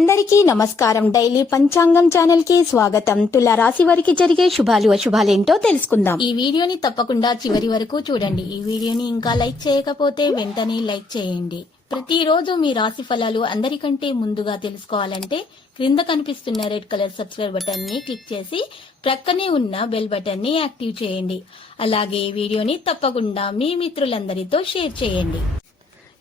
అందరికీ నమస్కారం. డైలీ పంచాంగం ఛానల్ కి స్వాగతం. తుల రాశి వారికి జరిగే శుభాలు అశుభాలేంటో తెలుసుకుందాం. ఈ వీడియోని తప్పకుండా చివరి వరకు చూడండి. ఈ వీడియోని ఇంకా లైక్ చేయకపోతే వెంటనే లైక్ చేయండి. ప్రతిరోజు మీ రాశి ఫలాలు అందరికంటే ముందుగా తెలుసుకోవాలంటే క్రింద కనిపిస్తున్న రెడ్ కలర్ సబ్స్క్రైబ్ బటన్ ని క్లిక్ చేసి ప్రక్కనే ఉన్న బెల్ బటన్ ని యాక్టివ్ చేయండి. అలాగే ఈ వీడియోని తప్పకుండా మీ మిత్రులందరితో షేర్ చేయండి.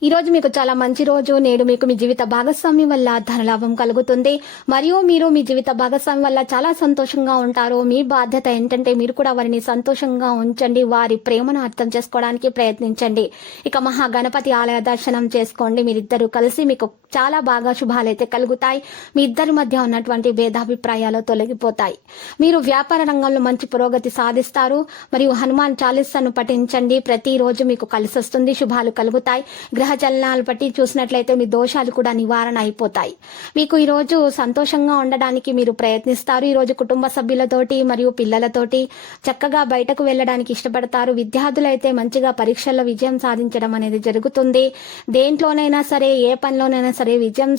ఈ రోజు మీకు చాలా మంచి రోజు. నేడు మీకు మీ జీవిత భాగస్వామ్యం వల్ల ధనలాభం కలుగుతుంది మరియు మీరు మీ జీవిత భాగస్వామ్యం వల్ల చాలా సంతోషంగా ఉంటారు. మీ బాధ్యత ఏంటంటే మీరు కూడా వారిని సంతోషంగా ఉంచండి, వారి ప్రేమను అర్థం చేసుకోవడానికి ప్రయత్నించండి. ఇక మహాగణపతి ఆలయ దర్శనం చేసుకోండి. మీరిద్దరూ కలిసి మీకు చాలా బాగా శుభాలైతే కలుగుతాయి. మీ ఇద్దరి మధ్య ఉన్నటువంటి భేదాభిప్రాయాలు తొలగిపోతాయి. మీరు వ్యాపార రంగంలో మంచి పురోగతి సాధిస్తారు మరియు హనుమాన్ చాలీసాను పఠించండి. ప్రతిరోజు మీకు కలిసి వస్తుంది, శుభాలు కలుగుతాయి. గ్రహ చలనాలు బట్టి చూసినట్లయితే మీ దోషాలు కూడా నివారణ అయిపోతాయి. మీకు ఈ రోజు సంతోషంగా ఉండడానికి మీరు ప్రయత్నిస్తారు. ఈ రోజు కుటుంబ సభ్యులతోటి మరియు పిల్లలతోటి చక్కగా బయటకు వెళ్ళడానికి ఇష్టపడతారు. విద్యార్థులైతే మంచిగా పరీక్షల్లో విజయం సాధించడం అనేది జరుగుతుంది. దేంట్లోనైనా సరే, ఏ పనిలోనైనా సరే విజయం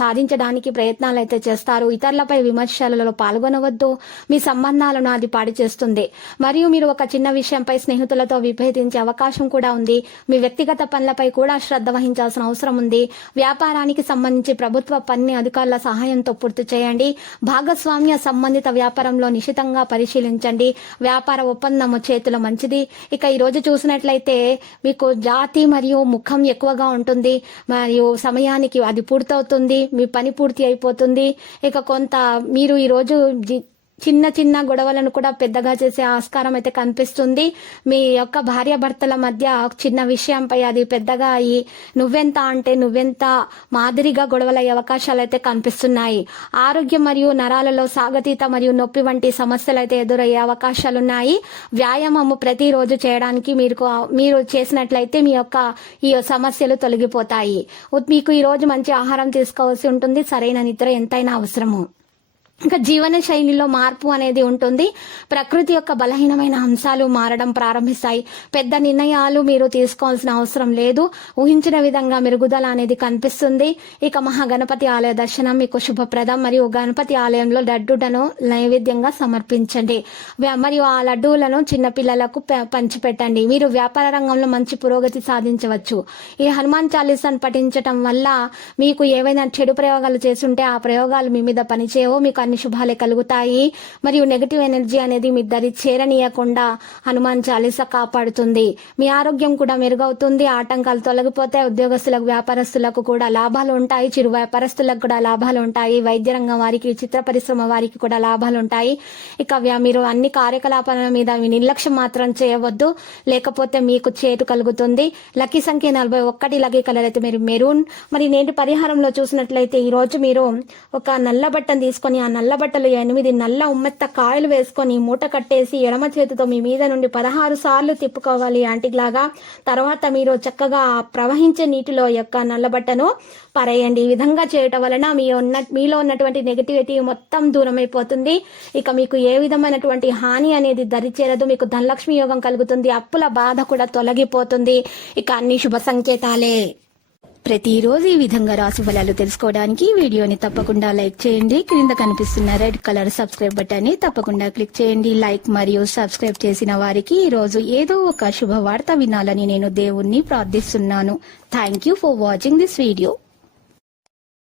సాధించడానికి ప్రయత్నాలు అయితే చేస్తారు. ఇతరులపై విమర్శలలో పాల్గొనవద్దు. మీ సంబంధాలను అది పాడు చేస్తుంది. మరియు మీరు ఒక చిన్న విషయంపై స్నేహితులతో విభేదించే అవకాశం కూడా ఉంది. మీ వ్యక్తిగత పనులపై కూడా శ్రద్ధ వహించాల్సిన అవసరం ఉంది. వ్యాపారానికి సంబంధించి ప్రభుత్వ పన్ను అధికారుల సహాయంతో పూర్తి చేయండి. భాగస్వామ్య సంబంధిత వ్యాపారంలో నిశితంగా పరిశీలించండి. వ్యాపార ఒప్పందము చేతుల మంచిది. ఇక ఈ రోజు చూసినట్లయితే మీకు జాతి మరియు ముఖం ఎక్కువగా ఉంటుంది మరియు సమయానికి అది పూర్తవుతుంది. మీ పని పూర్తి అయిపోతుంది. ఇక కొంత మీరు ఈ రోజు చిన్న చిన్న గొడవలను కూడా పెద్దగా చేసే ఆస్కారం అయితే కనిపిస్తుంది. మీ యొక్క భార్యాభర్తల మధ్య చిన్న విషయంపై అది పెద్దగా అయ్యి నువ్వెంత అంటే నువ్వెంత మాదిరిగా గొడవలయ్యే అవకాశాలు అయితే కనిపిస్తున్నాయి. ఆరోగ్యం మరియు నరాలలో సాగతీత మరియు నొప్పి వంటి సమస్యలు అయితే ఎదురయ్యే అవకాశాలున్నాయి. వ్యాయామము ప్రతిరోజు చేయడానికి మీరు చేసినట్లయితే మీ యొక్క ఈ సమస్యలు తొలగిపోతాయి. మీకు ఈ రోజు మంచి ఆహారం తీసుకోవాల్సి ఉంటుంది. సరైన నిద్ర ఎంతైనా అవసరము. ఇంకా జీవన శైలిలో మార్పు అనేది ఉంటుంది. ప్రకృతి యొక్క బలహీనమైన అంశాలు మారడం ప్రారంభిస్తాయి. పెద్ద నిర్ణయాలు మీరు తీసుకోవాల్సిన అవసరం లేదు. ఊహించిన విధంగా మెరుగుదల అనేది కనిపిస్తుంది. ఇక మహాగణపతి ఆలయ దర్శనం మీకు శుభప్రదం. మరియు గణపతి ఆలయంలో లడ్డూలను నైవేద్యంగా సమర్పించండి మరియు ఆ లడ్డూలను చిన్నపిల్లలకు పంచిపెట్టండి. మీరు వ్యాపార రంగంలో మంచి పురోగతి సాధించవచ్చు. ఈ హనుమాన్ చాలీసాను పఠించటం వల్ల మీకు ఏవైనా చెడు ప్రయోగాలు చేస్తుంటే ఆ ప్రయోగాలు మీ మీద పనిచేయవు. మీకు అన్ని శుభాలే కలుగుతాయి మరియు నెగటివ్ ఎనర్జీ అనేది మీ దరి చేరనీయకుండా హనుమాన్ చాలీసా కాపాడుతుంది. మీ ఆరోగ్యం కూడా మెరుగవుతుంది. ఆటంకాలు తొలగిపోతాయి. ఉద్యోగస్తులకు, వ్యాపారస్తులకు కూడా లాభాలు ఉంటాయి. చిరు వ్యాపారస్తులకు కూడా లాభాలు ఉంటాయి. వైద్య రంగం వారికి, చిత్ర పరిశ్రమ వారికి కూడా లాభాలు ఉంటాయి. ఇక మీరు అన్ని కార్యకలాపాల మీద నిర్లక్ష్యం మాత్రం చేయవద్దు, లేకపోతే మీకు చేటు కలుగుతుంది. లక్కీ సంఖ్య 41. లక్కీ కలర్ అయితే మీరు మెరూన్. మరి నేటి పరిహారంలో చూసినట్లయితే ఈ రోజు మీరు ఒక నల్ల బట్టను తీసుకొని ఆ నల్ల బట్టలు 8 నల్ల ఉమ్మెత్త కాయలు వేసుకొని మూట కట్టేసి ఎడమ చేతితో మీ మీద నుండి 16 సార్లు తిప్పుకోవాలి యాంటిలాగా. తర్వాత మీరు చక్కగా ప్రవహించే నీటిలో యొక్క నల్ల బట్టను పరేయండి. ఈ విధంగా చేయటం వలన మీలో ఉన్నటువంటి నెగటివిటీ మొత్తం దూరం అయిపోతుంది. ఇక మీకు ఏ విధమైనటువంటి హాని అనేది దరిచేరదు. మీకు ధనలక్ష్మి యోగం కలుగుతుంది. అప్పుల బాధ కూడా తొలగిపోతుంది. ఇక అన్ని శుభ సంకేతాలే. ప్రతిరోజు ఈ విధంగా రాశి ఫలాలు తెలుసుకోవడానికి వీడియోని తప్పకుండా లైక్ చేయండి. క్రింద కనిపిస్తున్న రెడ్ కలర్ సబ్స్క్రైబ్ బటన్ ని తప్పకుండా క్లిక్ చేయండి. లైక్ మరియు సబ్స్క్రైబ్ చేసిన వారికి ఈ రోజు ఏదో ఒక శుభవార్త వినాలని నేను దేవుణ్ణి ప్రార్థిస్తున్నాను. Thank you for watching this video.